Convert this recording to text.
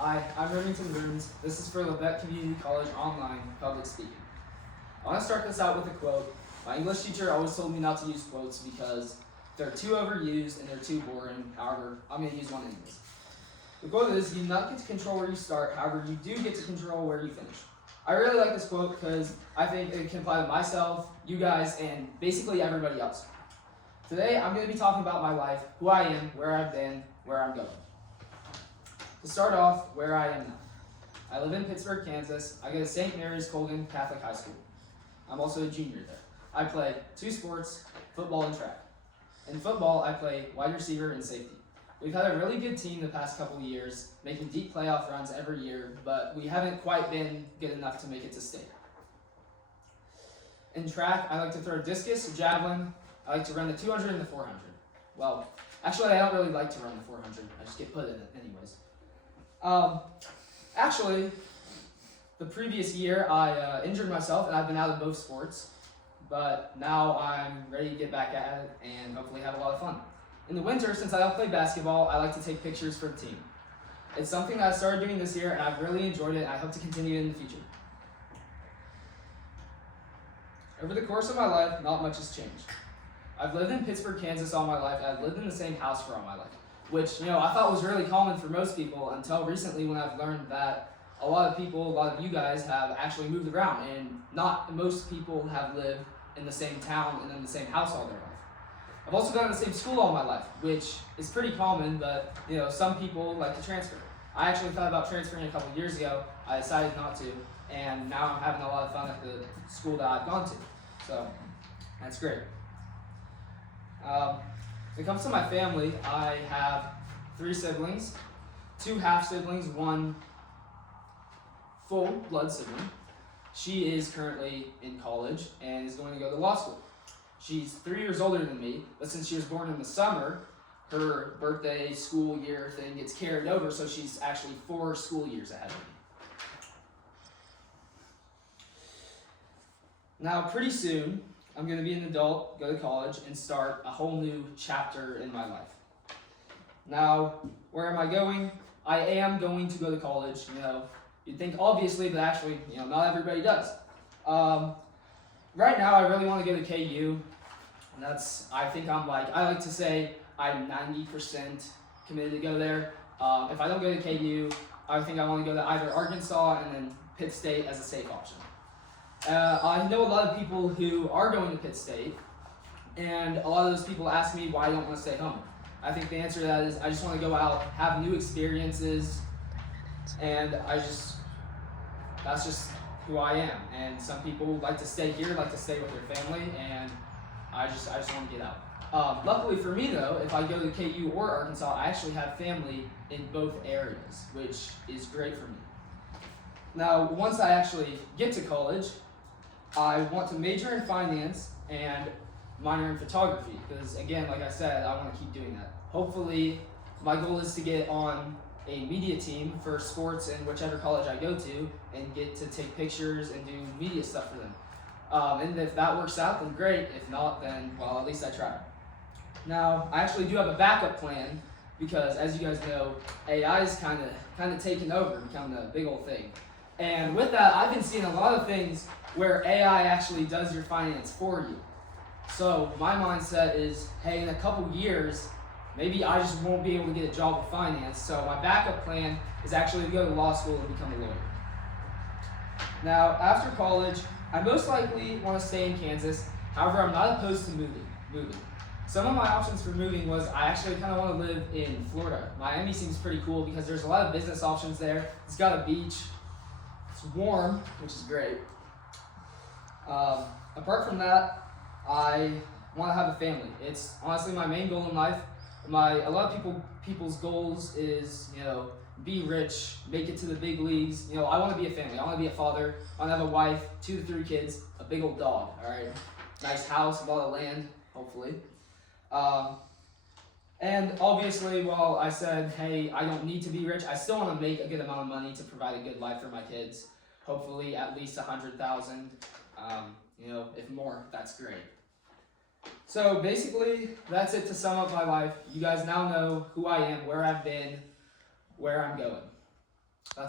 Hi, I'm Remington Rhuems. This is for Levette Community College Online Public Speaking. I want to start this out with a quote. My English teacher always told me not to use quotes because they're too overused and they're too boring. However, I'm going to use one anyways. The quote is, "You do not get to control where you start, however, you do get to control where you finish." I really like this quote because I think it can apply to myself, you guys, and basically everybody else. Today, I'm going to be talking about my life, who I am, where I've been, where I'm going. To start off, where I am now. I live in Pittsburgh, Kansas. I go to St. Mary's Colgan Catholic High School. I'm also a junior there. I play two sports, football and track. In football, I play wide receiver and safety. We've had a really good team the past couple of years, making deep playoff runs every year, but we haven't quite been good enough to make it to state. In track, I like to throw discus, javelin. I like to run the 200 and the 400. Well, actually, I don't really like to run the 400. I just get put in it anyways. Actually, the previous year I injured myself and I've been out of both sports, but now I'm ready to get back at it and hopefully have a lot of fun. In the winter, since I don't play basketball, I like to take pictures for the team. It's something that I started doing this year and I've really enjoyed it and I hope to continue in the future. Over the course of my life, not much has changed. I've lived in Pittsburgh, Kansas all my life, and I've lived in the same house for all my life, which, I thought was really common for most people until recently when I've learned that a lot of you guys have actually moved around, and not most people have lived in the same town and in the same house all their life. I've also gone to the same school all my life, which is pretty common, but, some people like to transfer. I actually thought about transferring a couple years ago. I decided not to, and now I'm having a lot of fun at the school that I've gone to, so that's great. When it comes to my family, I have 3 siblings, 2 half-siblings, 1 full-blood sibling. She is currently in college and is going to go to law school. She's 3 years older than me, but since she was born in the summer, her birthday school year thing gets carried over, so she's actually 4 school years ahead of me. Now, pretty soon, I'm going to be an adult, go to college, and start a whole new chapter in my life. Now, where am I going? I am going to go to college. You'd think obviously, but actually, not everybody does. Right now, I really want to go to KU, and I like to say I'm 90% committed to go there. If I don't go to KU, I think I want to go to either Arkansas and then Pitt State as a safe option. I know a lot of people who are going to Pitt State, and a lot of those people ask me why I don't want to stay home. I think the answer to that is I just want to go out, have new experiences, and that's just who I am. And some people like to stay here, like to stay with their family, and I just want to get out. Luckily for me though, if I go to KU or Arkansas, I actually have family in both areas, which is great for me. Now, once I actually get to college, I want to major in finance and minor in photography because, again, like I said, I want to keep doing that. Hopefully, my goal is to get on a media team for sports in whichever college I go to and get to take pictures and do media stuff for them. And if that works out, then great. If not, then, well, at least I tried. Now, I actually do have a backup plan because, as you guys know, AI is kind of taking over, becoming a big old thing. And with that, I've been seeing a lot of things where AI actually does your finance for you. So my mindset is, hey, in a couple years, maybe I just won't be able to get a job with finance. So my backup plan is actually to go to law school and become a lawyer. Now, after college, I most likely want to stay in Kansas. However, I'm not opposed to moving. Some of my options for moving was I actually kind of want to live in Florida. Miami seems pretty cool because there's a lot of business options there. It's got a beach. It's warm, which is great. Apart from that, I want to have a family. It's honestly my main goal in life. A lot of people's goals is, be rich, make it to the big leagues. I want to be a family. I want to be a father. I want to have a wife, 2 to 3 kids, a big old dog, all right? Nice house, a lot of land, hopefully. And obviously, while I said, hey, I don't need to be rich, I still want to make a good amount of money to provide a good life for my kids. Hopefully at least $100,000. If more, that's great. So basically, that's it to sum up my life. You guys now know who I am, where I've been, where I'm going.